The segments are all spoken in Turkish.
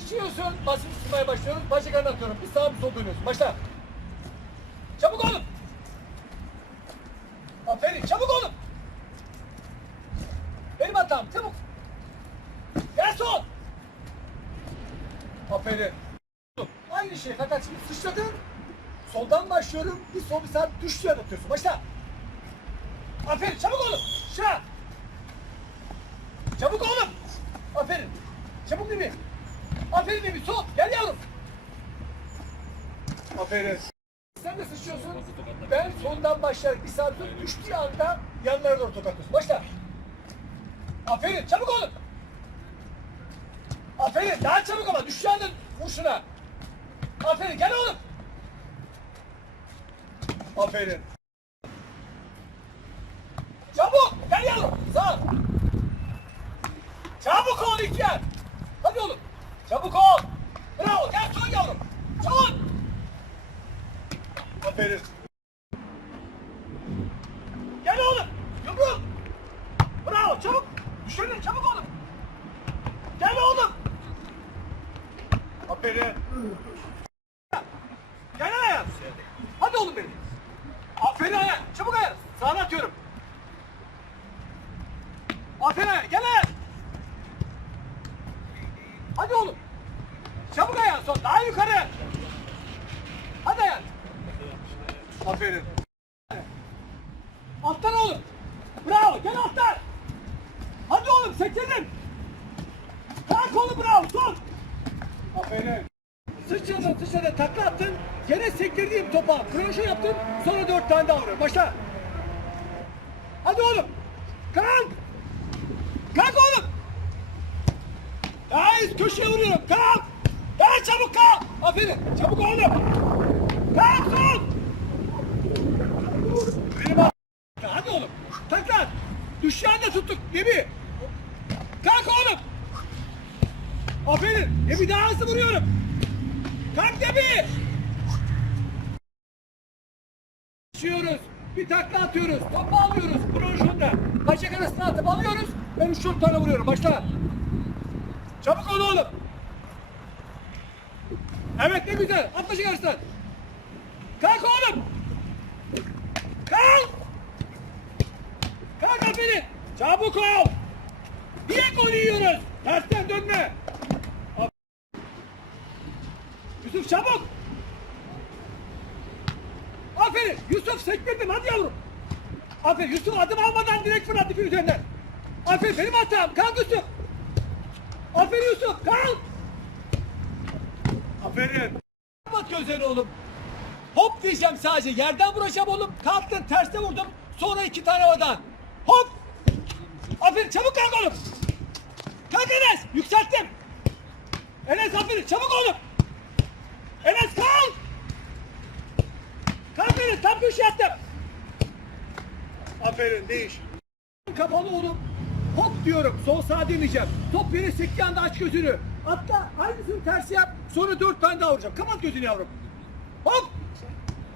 Sıçıyorsun, basıp sıkmaya başlıyoruz. Bacaklarını atıyorum. Bir sağ bir sol dönüyorsun. Başla. Çabuk olun. Aferin, çabuk olun. Benim hatam, çabuk. Gel sol. Aferin. Aynı şey fakat şimdi sıçradın. Soldan başlıyorum. Bir sol bir sağ düşüşe atıyorsun. Başla. Aferin, çabuk olun. Şah. Çabuk oğlum. Aferin. Çabuk Mimi. Aferin Mimi. Sol. Gel yavrum. Aferin. Sen de sıçıyorsun. Ben sondan başlayarak bir saat sonra düştüğü anda yanlara doğru tokatlıyorsun. Başla. Aferin. Çabuk oğlum. Aferin. Daha çabuk ama. Düştüğü anda vur şuna. Aferin. Gel oğlum. Aferin. Çabuk. Gel yavrum. Sağ. Çabuk ol İlker. Hadi oğlum. Çabuk ol. Bravo. Gel son yavrum. Son. Aferin. Gel oğlum. Yumruk. Bravo. Çabuk. Düşelim. Çabuk oğlum. Gel oğlum. Aferin. Gel ayağa. Hadi oğlum benim. Aferin ayağa. Çabuk ayağa. Sağına atıyorum. Aferin. Gel ayağa. Hadi oğlum. Çabuk ayağın son. Daha yukarı. Hadi ayağın. Aferin. Alttan oğlum. Bravo. Gel alttan. Hadi oğlum sektirdin. Kalk oğlum bravo. Son. Aferin. Sıçradın sıçradın takla attın. Gene sektirdiğim topa kroşe yaptın. Sonra dört tane daha vuruyor. Başla. Hadi oğlum. Kalk. Kalk oğlum. Hayır köşeye vuruyorum. Kalk. Daha çabuk kalk. Aferin. Çabuk oğlum. Kalk sol. Hadi oğlum. Takla. Düşen de tuttuk. Gemi. Kalk oğlum. Aferin. Gemi daha hızlı vuruyorum. Kalk gemi. Düşüyoruz. Bir takla atıyoruz. Topu alıyoruz. Bronşunda. Bacak arasına atıp alıyoruz. Ben dört tane vuruyorum. Başla. Çabuk ol oğlum. Evet ne güzel. At başı karşıdan. Kalk oğlum. Kalk. Kalk aferin. Çabuk ol. Niye gol yiyoruz? Tersten dönme. Yusuf çabuk. Aferin. Yusuf sektirdim hadi yavrum. Aferin Yusuf adım almadan direkt fırlat ipin üzerinden. Aferin benim hatam. Kalk Yusuf. Aferin Yusuf kalk. Aferin. Kapat gözlerini oğlum. Hop diyeceğim sadece. Yerden vuracağım oğlum. Kalktın terste vurdum. Sonra iki tane havadan. Hop. Aferin çabuk kalk oğlum. Kalk Enes. Yükselttim. Enes aferin çabuk oğlum. Enes kalk. Kalk Enes tam köşe yattım. Aferin değiş. Kapalı oğlum. Hop diyorum. Sol sağ demeyeceğim. Top yere sektiği anda aç gözünü. Atla. Aynısını tersi yap. Sonra dört tane daha vuracağım. Kapat gözünü yavrum. Hop.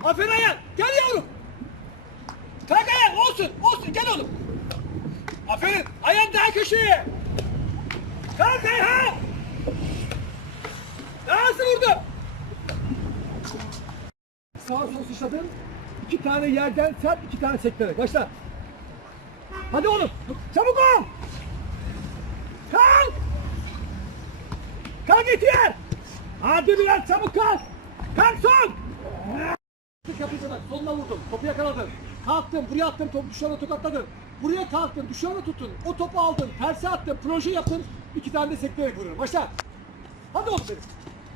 Aferin ayağın. Gel yavrum. Kalk ayağın. Olsun. Olsun. Gel oğlum. Aferin. Ayağın daha köşeye. Kalk ayağın. Daha hızlı vurdum. Sağ sol sıçradın. İki tane yerden sert, iki tane sekterek. Başla. Hadi oğlum. Çabuk ol. Kalk. Kalk ihtiyar. Hadi biraz çabuk kalk. Kalk son. Yapınca bak soluna vurdum. Topu yakaladın. Kalktın. Buraya attın. Topu düşana tokatladın. Buraya kalktın. Düşana tuttun. O topu aldın. Terse attın. Proje yaptın. İki tane de sekterek vuruyorum. Başla. Hadi oğlum benim.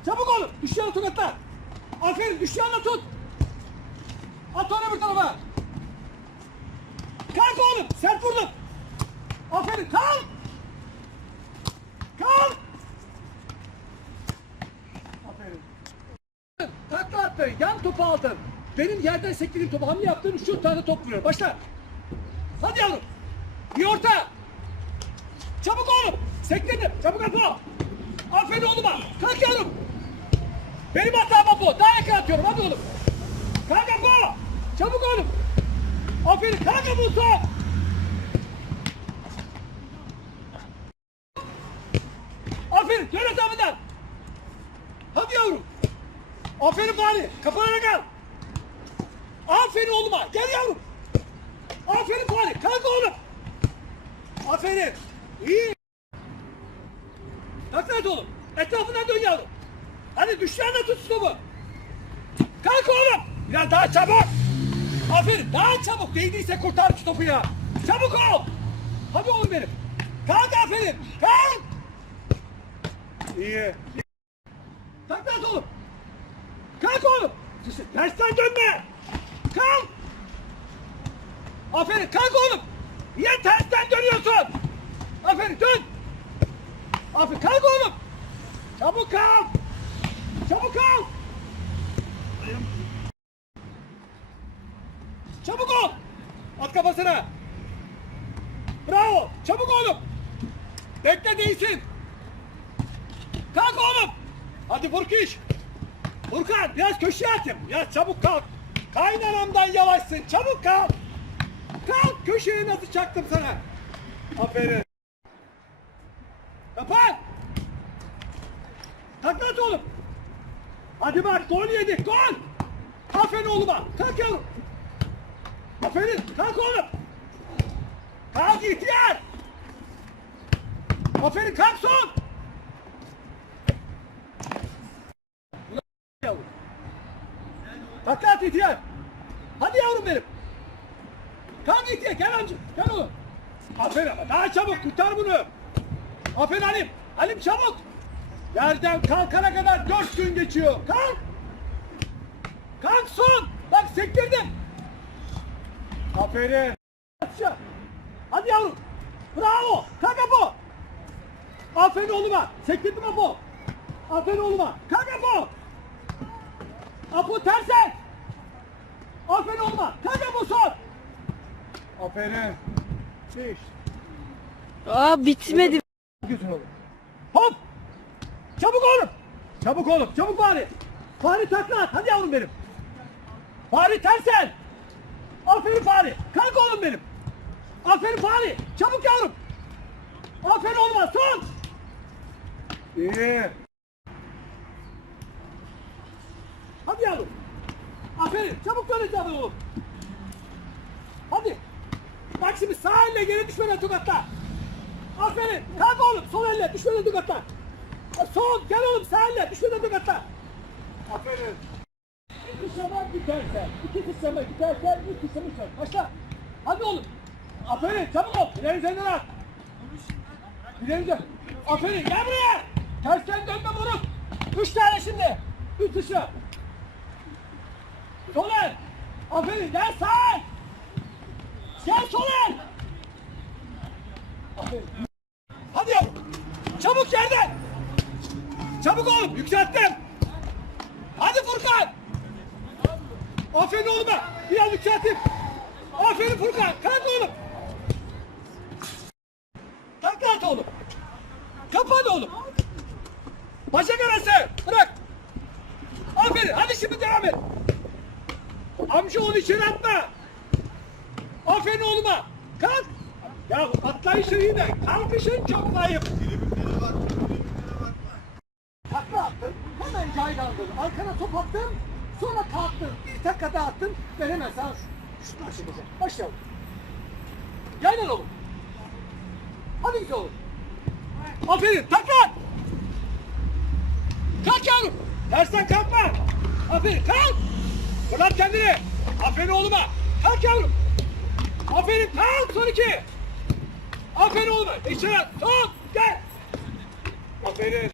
Çabuk oğlum. Düşana tokatla. Aferin. Düşana tut. At onu bir tarafa. Kalk oğlum. Sert vurdun. Aferin. Kalk. Kalk. Aferin. Takla attın. Yan topu aldın. Benim yerden sektirdiğim topu hamle yaptın. Şu tane top vuruyor. Başla. Hadi yavrum. Bir orta. Çabuk oğlum. Sektirdim. Çabuk at o. Aferin oğluma. Kalk yavrum. Benim hatam bu. Daha yakın atıyorum. Hadi oğlum. Kalk Apo. Çabuk oğlum. Aferin. Apo top. Aferin. Dön etrafından. Hadi yavrum. Aferin Fahri. Kafana kal. Aferin oğluma. Gel yavrum. Aferin Fahri. Kalk oğlum. Aferin. İyi. Taklat oğlum. Etrafına dön yavrum. Hadi düşlerle tut topu. Kalk oğlum. Biraz daha çabuk. Aferin. Daha çabuk. Değdiyse kurtar şu topu ya. Çabuk ol. Hadi oğlum benim. Kalk aferin. Kalk. İyi. Taklat oğlum. Kalk oğlum. Tersten dönme. Kalk. Aferin kalk oğlum. Niye tersten dönüyorsun? Aferin dön. Aferin kalk oğlum. Çabuk kalk. Çabuk kalk. Çabuk ol. At kafasına. Bravo. Çabuk oğlum. Bekle değilsin. Kalk oğlum. Hadi Furkiş. Furkan biraz köşeye atayım. Ya çabuk kalk. Kaynanamdan yavaşsın. Çabuk kalk. Kalk köşeye nasıl çaktım sana. Aferin. Kapan. Taklat oğlum. Hadi bak gol yedik gol. Aferin oğluma. Kalk yavrum. Aferin. Kalk oğlum. Kalk ihtiyar. Aferin kalk son. Takla at ihtiyar. Hadi yavrum benim. Kalk ihtiyar gel amca. Gel oğlum. Aferin ama daha çabuk kurtar bunu. Aferin Halim. Halim çabuk. Yerden kalkana kadar dört gün geçiyor. Kalk. Kalk son. Bak sektirdim. Aferin. Aşağı. Hadi yavrum. Bravo. Kalk Apo. Aferin oğluma. Sektirdim Apo. Aferin oğluma. Kalk Apo. Apo tersen. Aferin oğluma. Kalk Apo son. Aferin. Beş. Aa bitmedi. Gözün oğlum. Hop. Çabuk oğlum. Çabuk oğlum. Çabuk Fahri. Fahri takla at. Hadi yavrum benim. Fahri tersen. Aferin Fahri. Kalk oğlum benim. Aferin Fahri. Çabuk yavrum. Aferin oğluma. Son. İyi. Hadi yavrum. Aferin. Çabuk dön etrafına oğlum. Hadi. Bak şimdi sağ elle geri düşmeden tokatla. Aferin. Kalk oğlum. Sol elle düşmeden tokatla. Sol. Gel oğlum sağ elle düşmeden tokatla. Aferin. Bir sıçrama biterse, iki sıçrama biterse, üç sıçrama biter. Başla. Hadi oğlum. Aferin. Çabuk ol. İleri üzerinden at. İleri dön. Aferin. Gel buraya. Tersten dönme moruk. Üç tane şimdi. Üç sıçra. Sol el. Aferin. Gel sağ el. Gel sol el. Aferin. Hadi yavrum. Çabuk yerden. Çabuk oğlum. Yükselttim. Hadi Furkan. Aferin oğluma. Biraz yükselttim. Aferin Furkan. Kalk oğlum. Kalk at oğlum. Kapat oğlum. Bacak arası. Bırak. Aferin. Hadi şimdi devam et. Amca onu içeri atma. Aferin oğluma. Kalk. Ya atlayışın iyi de kalkışın çok zayıf. Takla attın. Hemen caydandın. Arkana top attın. Sonra kalktın. Bir takla daha attın. Ve hemen sana şu, şunu açılacak. Başlayalım. Yaylan oğlum. Hadi güzel oğlum. Aferin. At. Kalk yavrum. Tersten kalkma. Aferin. Kalk. Fırlat kendini. Aferin oğluma. Kalk yavrum. Aferin. Kalk. Son iki. Aferin oğluma. İçeri at. Son. Gel. Aferin.